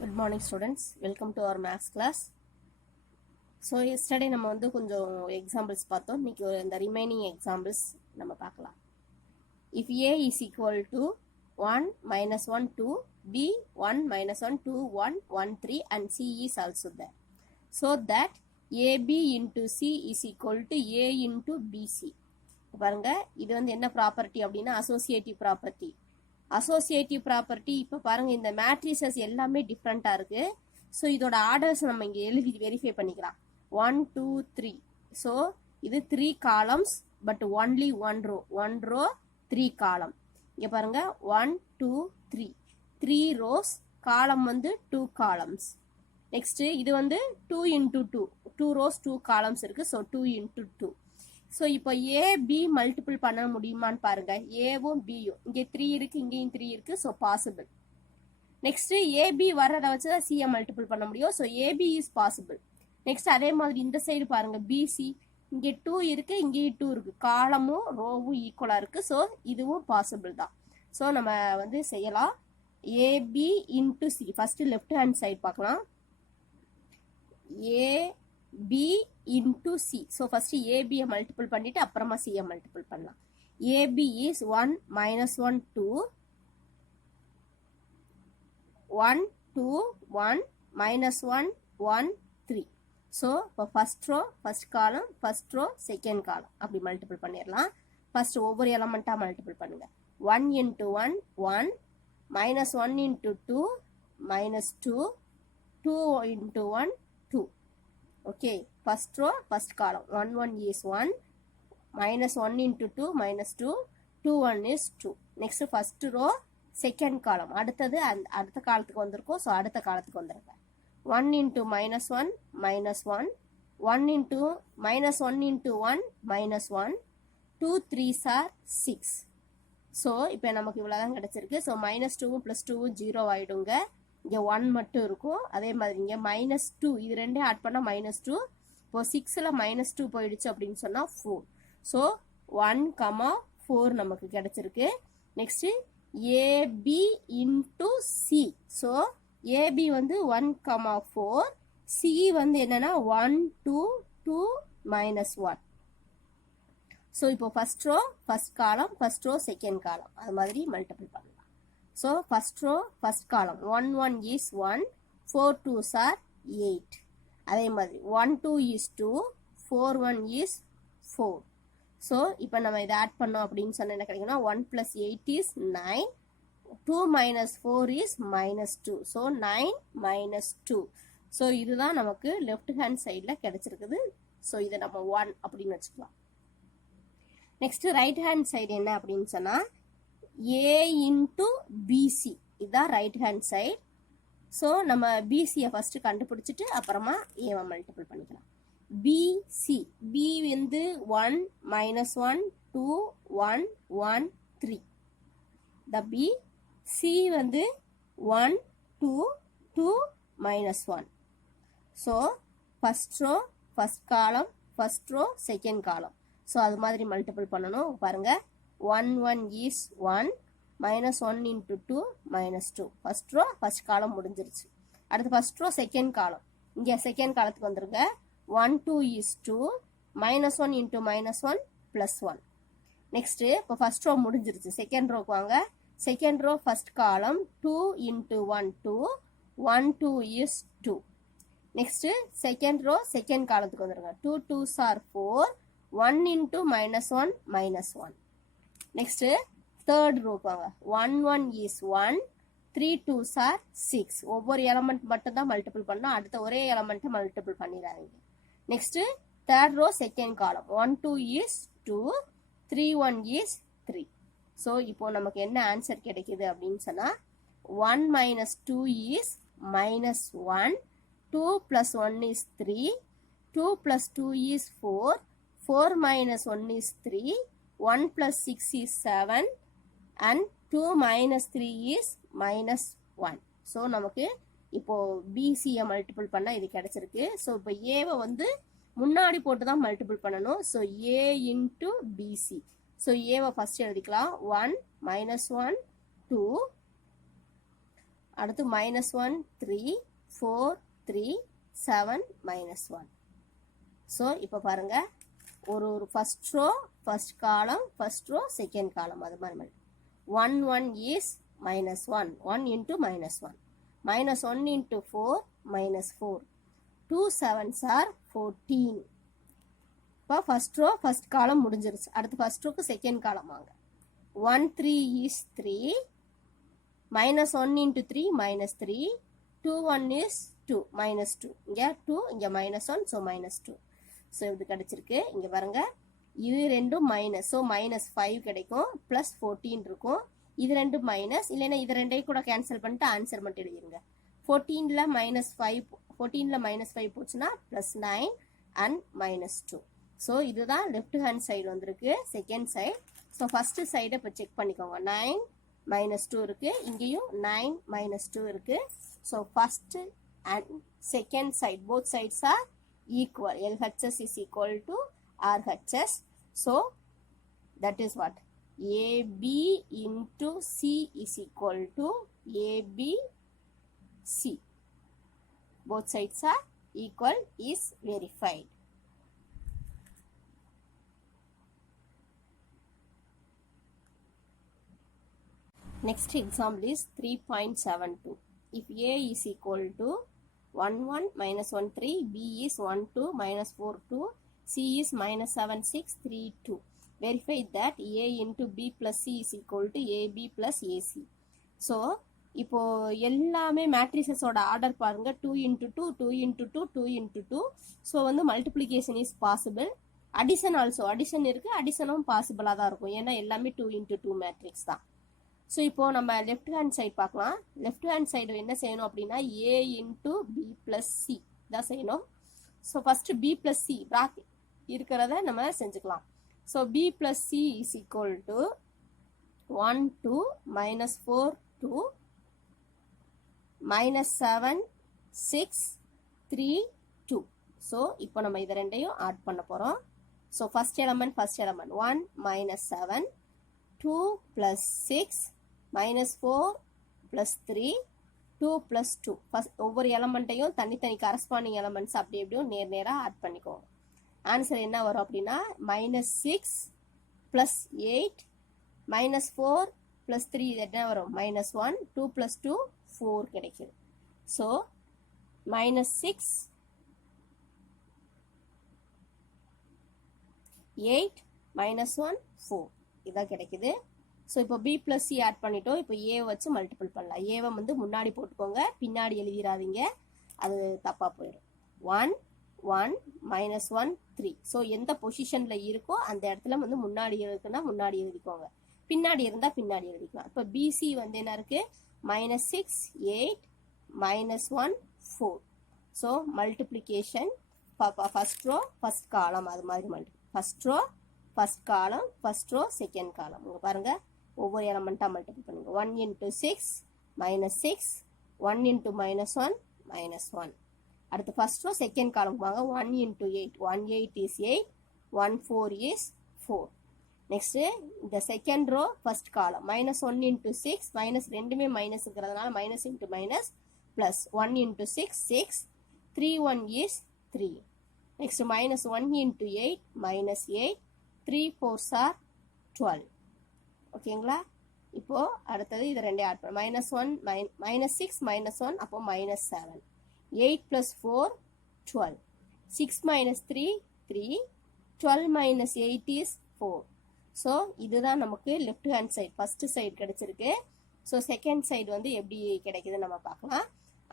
Good morning students, welcome to our maths class. So yesterday நம்ம வந்து கொஞ்சம் examples பார்த்தோம். இன்னைக்கு இந்த remaining examples நம்ம பார்க்கலாம். If A is equal to 1 minus 1 2, B 1 minus 1 2 1 1 3 and C is also there. So that AB into C is equal to A into BC. பாருங்க இது வந்து என்ன ப்ராப்பர்ட்டி அப்படின்னா அசோசியேட்டிவ் ப்ராப்பர்ட்டி. அசோசியேட்டிவ் ப்ராப்பர்ட்டி இப்போ பாருங்க இந்த மேட்ரிசஸ் எல்லாமே டிஃப்ரெண்டா இருக்கு. ஸோ இதோட ஆர்டர்ஸ் நம்ம இங்கே எழுதி வெரிஃபை பண்ணிக்கலாம். 1 2 3. ஸோ இது 3 columns but only one row 3 column. இங்கே பாருங்க 1 2 3 3 ரோஸ், காலம் வந்து 2 காலம்ஸ். நெக்ஸ்ட் இது வந்து 2 into 2 2 ரோஸ் 2 காலம்ஸ் இருக்கு. So 2 into 2. ஸோ இப்போ ஏ பி மல்டிபிள் பண்ண முடியுமான்னு பாருங்க. ஏவும் பியும் இங்கே 3 இருக்கு, இங்கேயும் 3 இருக்கு. So possible. நெக்ஸ்ட் ஏபி வர்றதை வச்சு தான் சிஏ மல்டிபிள் பண்ண முடியும். So A B is possible. Next அதே மாதிரி இந்த சைடு பாருங்க பிசி இங்கே 2 இருக்கு, இங்கேயும் 2 இருக்கு. காலமும் ரோவும் ஈக்குவலா இருக்கு. ஸோ இதுவும் பாசிபிள் தான். ஸோ நம்ம வந்து செய்யலாம். AB into C first left hand side பார்க்கலாம். AB into C. So first AB multiple பண்ணிட்டு அப்புறமா C multiple பண்ணலாம். AB is 1 minus 1 2 1 2 1 minus 1 1 3. So first row first column first row second column அப்படி multiple பண்ணிரலாம். First ஒவ்வொரு எலமெண்டா multiple பண்ணுங்க. 1 into 1 1 minus 1 into 2 minus 2 2 into 1 2. Okay, first row first column 1 1 is 1 minus 1 into 2 minus 2 2 1 is 2. Next first row second column அடுத்தது அடுத்த காலத்துக்கு வந்திருக்கும். So அடுத்த காலத்துக்கு வந்திருக்கு. 1 into minus 1 minus 1 1 into minus 1 into 1 minus 1 2 3s are 6. So இப்போ நமக்கு இவ்வளோதான் கிடைச்சிருக்கு. ஸோ மைனஸ் 2 ப்ளஸ் 2 0 ஆயிடுங்க. இங்கே 1 மட்டும் இருக்கும். அதே மாதிரி இங்கே மைனஸ் 2 இது ரெண்டே ஆட் பண்ணால் மைனஸ் 2. இப்போ 6ல் மைனஸ் 2 போயிடுச்சு அப்படின்னு சொன்னால் 4. ஸோ 1,4 நமக்கு கிடைச்சிருக்கு. Next A B into C. So A B வந்து 1,4, சி வந்து என்னன்னா 1 2 2 minus 1. ஸோ இப்போ first row first column first row second column அது மாதிரி மல்டிபிள் பண்ணலாம். So first row first column 1 1 is 1 4 2s are 8. அதே மாதிரி 1 2 is 2 4 1 is 4. So இப்போ நம்ம இதை ஆட் பண்ணோம் அப்படின்னு சொன்னா என்ன கிடைக்கும்னா 1 plus 8 is 9 2 minus 4 is minus 2. So 9 minus 2. So இதுதான் நமக்கு லெஃப்ட் ஹேண்ட் சைடில் கிடைச்சிருக்குது. ஸோ இதை நம்ம 1 அப்படின்னு வச்சுக்கலாம். நெக்ஸ்ட் ரைட் ஹேண்ட் சைடு என்ன அப்படின்னு சொன்னா A into BC இதுதான் ரைட் ஹேண்ட் சைடு. ஸோ நம்ம பிசியை ஃபர்ஸ்ட் கண்டுபிடிச்சிட்டு அப்புறமா ஏவை மல்டிபிள் பண்ணிக்கலாம். பிசி பி வந்து 1 minus 1 2 1 1 3 த பி. சி வந்து 1 2 2 minus 1. So first row first column first row second column. So அது மாதிரி மல்டிபிள் பண்ணணும். பாருங்க 1 1 is 1 minus 1 into 2 minus 2. First row first column முடிஞ்சிருச்சு. அடுத்து ஃபர்ஸ்ட் ரோ செகண்ட் காலம். இங்கே செகண்ட் காலத்துக்கு வந்துருங்க. 1 2 is 2 minus 1 into minus 1 plus 1. Next இப்போ ஃபர்ஸ்ட் ரோ முடிஞ்சிருச்சு. செகண்ட் ரோக்கு வாங்க. செகண்ட் ரோ ஃபர்ஸ்ட் காலம் 2 into 1 2 1 2 is 2. Next second row second காலத்துக்கு வந்துருங்க. 2 2s are 4 1 into minus 1 minus 1. Next third row வாங்க. 1 1 is 1 3 2s are 6. ஒவ்வொரு எலமெண்ட் மட்டும் தான் மல்டிபிள் பண்ணா அடுத்த ஒரே எலமெண்ட்டை மல்டிபிள் பண்ணிடாதீங்க. Next third row second column 1 2 is 2 3 1 is 3. So இப்போ நமக்கு என்ன ஆன்சர் கிடைக்குது அப்படின்னு சொன்னா 1 minus 2 is minus 1 2 plus 1 is 3 2 plus 2 is 4 4 minus 1 is 3 1 plus 6 is 7 and 2 minus 3 is minus 1. So நமக்கு இப்போ பிசியை மல்டிபிள் பண்ணால் இது கிடைச்சிருக்கு. ஸோ இப்போ ஏவை வந்து முன்னாடி போட்டு தான் மல்டிபிள் பண்ணணும். So A into PC. So ஏவை ஃபர்ஸ்ட் எழுதிக்கலாம். 1 minus 1 2 அடுத்து -1 3 4 3 7 -1. ஸோ இப்போ பாருங்க ஒரு first row first column first row second column அது மாதிரி 1 1 is -1 1 into -1 -1 into 4 -4 2 7s are 14. இப்போ ஃபர்ஸ்ட் ரோ ஃபர்ஸ்ட் காலம் முடிஞ்சிருச்சு. அடுத்து ஃபர்ஸ்ட் ரோக்கு செகண்ட் காலம் வாங்க. 1 3 is 3 -1 into 3 -3 2 1 is 2 -2 இங்க 2 இங்க -1 so -2. ஸோ இது கிடைச்சிருக்கு. இங்க பாருங்க இது ரெண்டும் மைனஸ், ஸோ -5 கிடைக்கும், ப்ளஸ் 14 இருக்கும். இது ரெண்டும் மைனஸ், இல்லைன்னா இது ரெண்டையும் கூட கேன்சல் பண்ணிட்டு ஆன்சர் மட்டும் எழுதிருங்க. 14ல -5 போச்சுன்னா +9 அண்ட் -2. ஸோ இதுதான் லெஃப்ட் ஹேண்ட் சைடு வந்திருக்கு, செகண்ட் சைடு. ஸோ ஃபர்ஸ்ட் சைடை இப்போ செக் பண்ணிக்கோங்க. 9 -2 இருக்கு, இங்கேயும் 9 -2 இருக்கு. So first and second side both sides are equal. LHS is equal to RHS. So that is what? AB into C is equal to ABC. Both sides are equal is verified. Next example is 3.72. If A is equal to 1 1 -1 3, B is 1 2 -4 2, C is -7 6 3 2. Verify that A into B plus C is equal to AB plus AC. So இப்போ எல்லாமே மேட்ரிசஸோட order பாருங்க. 2 into 2 2 into 2 2 into 2. So வந்து multiplication is possible. Addition also addition இருக்கு, அடிஷனும் பாசிபிளா தான் இருக்கும், ஏன்னா எல்லாமே 2 into 2 matrix தான். ஸோ இப்போ நம்ம லெஃப்ட் ஹேண்ட் சைடு பார்க்கலாம். லெஃப்ட் ஹேண்ட் சைடு என்ன செய்யணும் அப்படின்னா A into B plus C தான் செய்யணும். So first B plus C bracket இருக்கிறத நம்ம செஞ்சுக்கலாம். So B plus C is equal to 1 2 -4 2 -7 6 3 2. So இப்போ நம்ம இதை ரெண்டையும் ஆட் பண்ண போகிறோம். So first element 1 -7 2 plus 6 -4 plus 3 2 plus 2. ஒவ்வொரு எலமெண்ட்டையும் தனித்தனி கரஸ்பாண்டிங் எலமெண்ட்ஸ் அப்படி எப்படியும் நேராக ஆட் பண்ணிக்கோங்க. ஆன்சர் என்ன வரும் அப்படின்னா -6 plus 8 -4 plus 3 என்ன வரும் -1 2 plus 2 4 கிடைக்குது. ஸோ -6 8 -1 4 இதான் கிடைக்குது. ஸோ இப்போ B plus C ஆட் பண்ணிட்டோம். இப்போ A வச்சு மல்டிபிள் பண்ணலாம். ஏவை வந்து முன்னாடி போட்டுக்கோங்க, பின்னாடி எழுதிடாதீங்க, அது தப்பாக போயிடும். 1 1 -1 3. ஸோ எந்த பொசிஷனில் இருக்கோ அந்த இடத்துல வந்து முன்னாடி இருக்குன்னா முன்னாடி எழுதிக்கோங்க, பின்னாடி இருந்தால் பின்னாடி எழுதிக்கலாம். இப்போ BC வந்து என்ன இருக்கு -6 8 -1 4. So multiplication first row first column அது மாதிரி first row first column first row second column. உங்க பாருங்க ஒவ்வொரு எலமெண்ட்டாக மல்டிபிள் பண்ணுங்க. 1 into 6 -6 1 into -1 -1. அடுத்து ஃபர்ஸ்ட் ரோ செகண்ட் காலம் வாங்க. 1 into 8 1 8 is 8 1 4 is 4. நெக்ஸ்ட் இந்த second row first column -1 into 6 minus ரெண்டுமே மைனஸ் இருக்கிறதுனால minus into minus plus 1 into 6 6 3 1 is 3. Next -1 into 8 -8 3 4s are 12. ஓகேங்களா? இப்போ அடுத்தது இது ரெண்டே ஆட் பண்ண -1 -6 -1 அப்போ -7 8 plus 4 12 6 minus 3 3 12 minus 8 is 4. So இதுதான் நமக்கு left hand side first side கிடைச்சிருக்கு. ஸோ செகண்ட் சைடு வந்து எப்படி கிடைக்குதுன்னு நம்ம பார்க்கலாம்.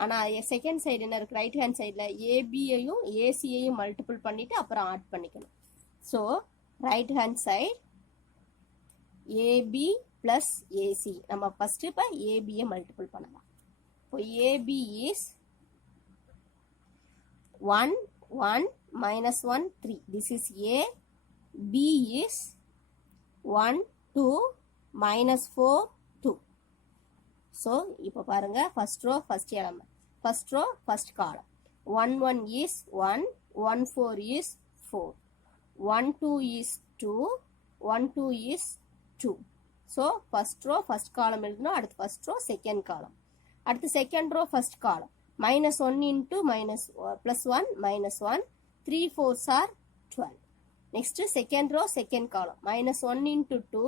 ஆனால் செகண்ட் சைடு என்ன இருக்கு, ரைட் ஹேண்ட் சைடில் ஏபியையும் ஏசியையும் மல்டிபிள் பண்ணிட்டு அப்புறம் ஆட் பண்ணிக்கணும். So right hand side A B plus A C நம்ம ஃபர்ஸ்ட் இப்போ ஏபியை மல்டிபிள் பண்ணலாம். இப்போ A B is 1 1 -1 3. This is A. B is 1 2 -4 2. So இப்போ பாருங்க first row first element first row first column 1 1 is 1 1 4 is 4 1 2 is 2 1 2 is 2. So first row first column எழுதணும். அடுத்து first row second column அடுத்து second row first column minus 1 into minus plus 1 minus 1 3 4s are 12. Next second row second column minus 1 into 2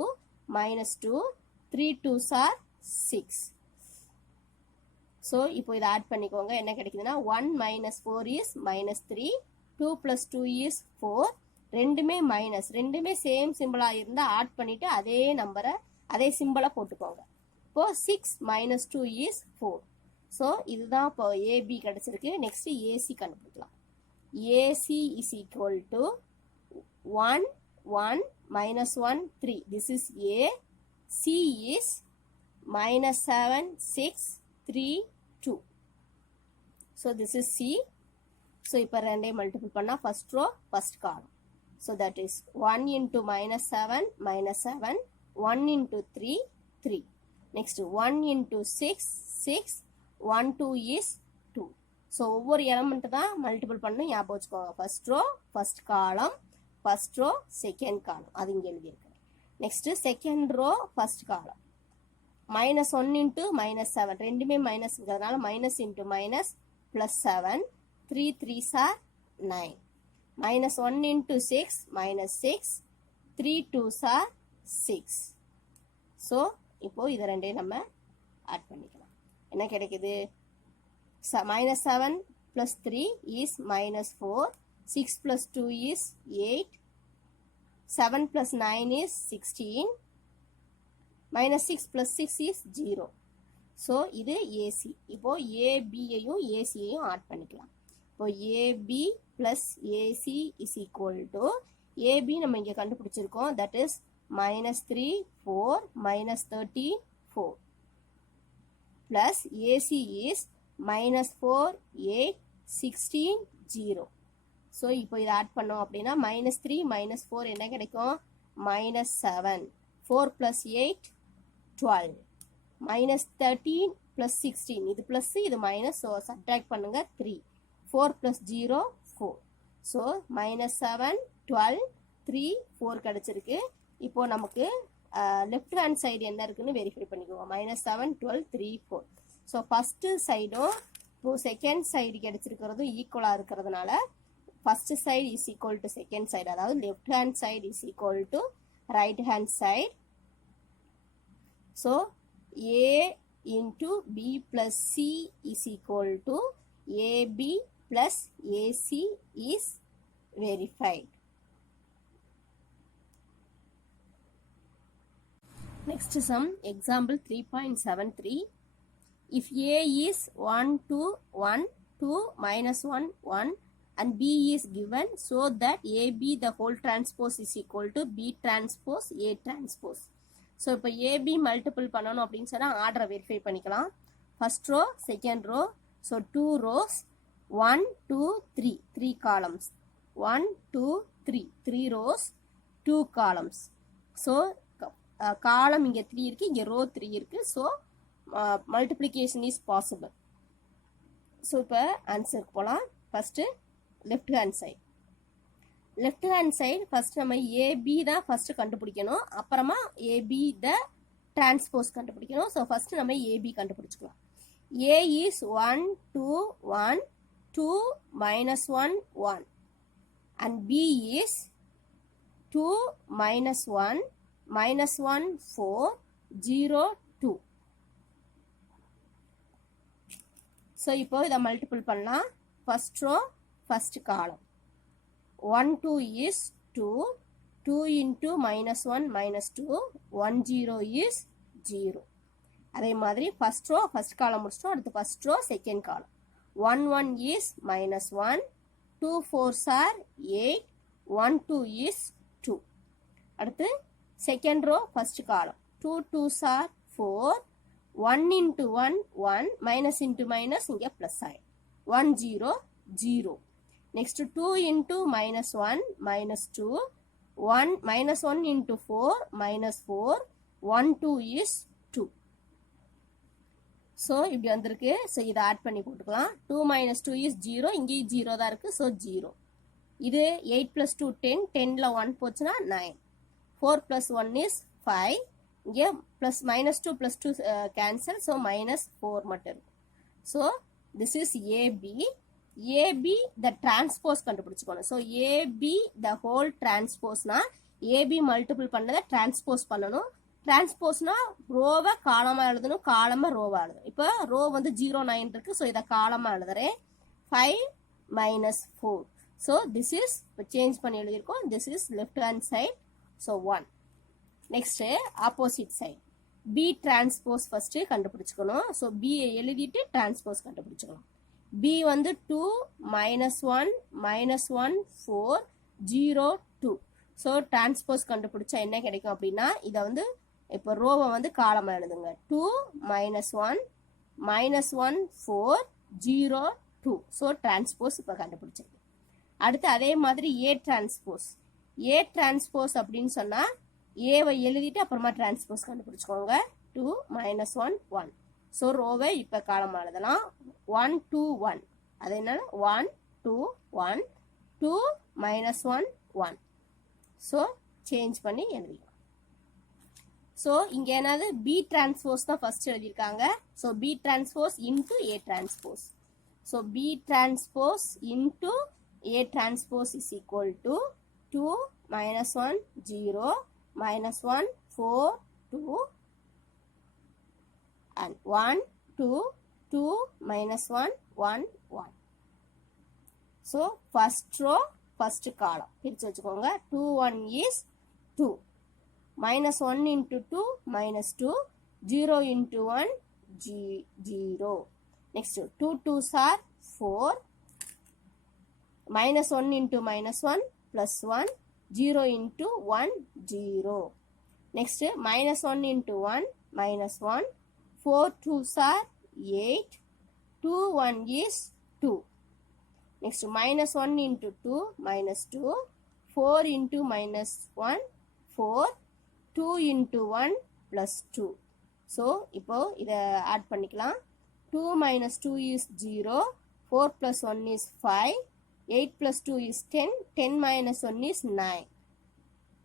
minus 2 3 2s are 6. So இப்போ இதை add பண்ணிக்கோங்க என்ன கிடைக்குதுன்னா 1 minus 4 is minus 3 2 plus 2 is 4 ரெண்டுமே minus ரெண்டுமே same சிம்பிளா இருந்தா ஆட் பண்ணிட்டு அதே நம்பரை அதே சிம்பிளா போட்டுக்கோங்க இப்போ 6 minus 2 is 4. ஸோ இதுதான் இப்போ ஏபி கிடச்சிருக்கு நெக்ஸ்ட் ஏசி கண்டுபிடிக்கலாம் A C is equal to 1 1 minus 1 3 this is A C is minus 7 6 3 2 so this is C so இப்போ ரெண்டையும் மல்டிபிள் பண்ணால் first row first column so that is 1 into minus 7 minus 7 1 into 3 3 next 1 into 6 6 1 2 is 2. So ஒவ்வொரு element தான் multiple பண்ணணும் ஞாபகம் வச்சுக்கோங்க first row first column first row second column அது இங்கே எழுதியிருக்கேன் next second row first column minus 1 into minus 7 ரெண்டுமே மைனஸ்ங்கிறதுனால minus into minus plus 7 3 3s are 9 minus 1 into 6 minus 6 3 2s are 6. So இப்போ இது ரெண்டையும் நம்ம ஆட் பண்ணிக்கலாம் என்ன கிடைக்குது minus 7 plus 3 is minus 4 6 plus 2 is 8 7 plus 9 is 16 minus 6 plus 6 is 0. So இது ஏசி இப்போ ஏபியையும் ஏசியையும் ஆட் பண்ணிக்கலாம் இப்போ A B plus AC is equal to A B நம்ம இங்கே கண்டுபிடிச்சிருக்கோம் that is minus 3 4 minus 13 4 plus AC is minus 4 8 16 0. So இப்போ இதை ஆட் பண்ணோம் அப்படின்னா minus 3 minus 4 என்ன கிடைக்கும் minus 7 4 plus 8 12 minus 13 plus 16 இது plus இது minus so subtract பண்ணுங்க 3 4 plus 0 4 so minus 7 12 3 4 கிடைச்சிருக்கு இப்போ நமக்கு லெஃப்ட் ஹேண்ட் சைடு என்ன இருக்குன்னு வெரிஃபை பண்ணிக்குவோம் minus 7 12 3 4 ஸோ ஃபஸ்ட்டு சைடும் இப்போ செகண்ட் சைடு கிடைச்சிருக்கிறதும் ஈக்குவலாக இருக்கிறதுனால first side is equal to second side அதாவது left hand side is equal to right hand side so A into B plus C is equal to AB plus AC is verified. Next sum, example 3.73. If A is 1, 2, 1, 2, minus 1, 1 and B is given so that AB the whole transpose is equal to B transpose A transpose. So, இப்போ AB multiple பண்ணணும் அப்படின்னு சொன்னா ஆர்டரை verify பண்ணிக்கலாம். First row, second row. So, 2 rows, 1, 2, 3, 3 columns. 1, 2, 3, 3 rows, 2 columns. So, காலம் இங்கே 3 இருக்கு இங்கே ரோ 3 இருக்கு so multiplication is possible. So இப்போ ஆன்சருக்கு போகலாம். First left hand side first நம்ம ஏபி தான் ஃபர்ஸ்ட் கண்டுபிடிக்கணும் அப்புறமா ஏபி த டிரான்ஸ்போஸ் கண்டுபிடிக்கணும். ஸோ ஃபர்ஸ்ட் நம்ம ஏபி கண்டுபிடிச்சிக்கலாம். A is 1 2 1 2 minus 1 1 and B is 2 minus 1 minus 1 4 0 2. So இப்போ இதை மல்டிபிள் பண்ணலாம். First row first column 1 2 is 2 2 into minus 1 minus 2 1 0 is 0. அதே மாதிரி ஃபர்ஸ்ட் ரோ ஃபர்ஸ்ட் காலம் முடிச்சிட்டோம். அடுத்து first row second column 1 1 is minus 1 2 4s are 8 1 2 is 2. அடுத்து second row first column 2 2s are 4 1 into 1 1 minus into minus இங்க plus side 1 0 0. Next 2 into minus 1 minus 2 1 minus 1 into 4 minus 4 1 2 is 2. So இப்படி வந்திருக்கு. So இதை add பண்ணி போட்டுக்கலாம். 2 minus 2 is 0 இங்கேயும் 0 தான் இருக்கு ஸோ 0. இது 8 plus 2 10 10ல 1 போச்சுன்னா 9 4 plus 1 is 5 இங்கே plus minus 2 plus 2 cancel so minus 4 மட்டும் இருக்கும். So this is AB. AB the transpose கண்டுபிடிச்சுக்கணும். So AB the whole transpose னா AB multiple பண்ணதை transpose பண்ணணும். Transposeனா ரோவை காலமா எழுதணும், காலமா ரோவா எழுதணும். இப்போ ரோ வந்து 09 இருக்கு, ஸோ இதை காலமா எழுதுறேன். 5 minus 4. So this is change பண்ணி எழுதியிருக்கோம். This is left hand side. So 1. Next opposite side. B transpose first கண்டுபிடிச்சுக்கணும். So B எழுதிட்டு transpose கண்டுபிடிச்சுக்கணும். B வந்து 2 minus 1 minus 1 4 0 2. So transpose கண்டுபிடிச்சா என்ன கிடைக்கும் அப்படின்னா இதை வந்து இப்போ ரோவை வந்து காலமா எழுதுங்க. 2 minus 1 minus 1 4 0 2. ஸோ டிரான்ஸ்போஸ் இப்போ கண்டுபிடிச்சிருக்கு. அடுத்து அதே மாதிரி ஏ டிரான்ஸ்போஸ். ஏ டிரான்ஸ்போஸ் அப்படின்னு சொன்னா ஏவை எழுதிட்டு அப்புறமா டிரான்ஸ்போஸ் கண்டுபிடிச்சுக்கோங்க. 2 minus 1 1. ஸோ ரோவை இப்போ காலமா எழுதலாம். 1 2 1. அது என்னன்னா 1 2 1 2 minus 1 1. ஸோ சேஞ்ச் பண்ணி எழுதிக்கலாம். ஸோ இங்கே என்னது பி டிரான்ஸ்போஸ் தான் ஃபர்ஸ்ட் எழுதியிருக்காங்க. So B transpose into A transpose. So B transpose into A transpose is equal to 2 minus 1 0 minus 1 4 2 and 1 2 2 minus 1 1 1. So first row first column பிரித்து வச்சுக்கோங்க. 2 1 is 2. Minus 1 into 2 minus 2. 0 into 1 0. Next 2 2s are 4. Minus 1 into minus 1 plus 1. 0 into 1 0. Next minus 1 into 1 minus 1. 4 2s are 8. 2 1 is 2. Next minus 1 into 2 minus 2. 4 into minus 1 4. 2 into 1 plus 2. So, இப்போ இதை add பண்ணிக்கலாம். 2 minus 2 is 0. 4 plus 1 is 5. 8 plus 2 is 10. 10 minus 1 is 9.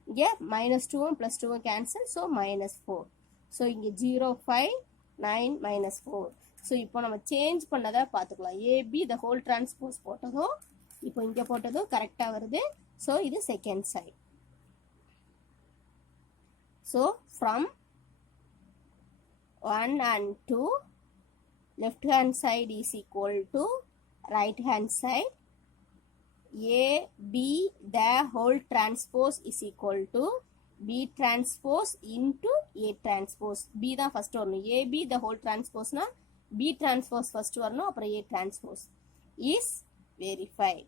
இங்கே minus 2 plus 2 cancel. So, minus 4. So, இங்கே 0 5 9 minus 4. So, இப்போ நம்ம change பண்ணதை பார்த்துக்கலாம். AB the whole transpose போட்டதும் இப்போ இங்கே போட்டதும் கரெக்டாக வருது. So, இது second side. So from 1 and 2, left hand side is equal to right hand side. A, B, the whole transpose is equal to B transpose into A transpose. B தான் first வரணும். A, B, the whole transpose na B transpose first வரணும். அப்புறம் A transpose is verified.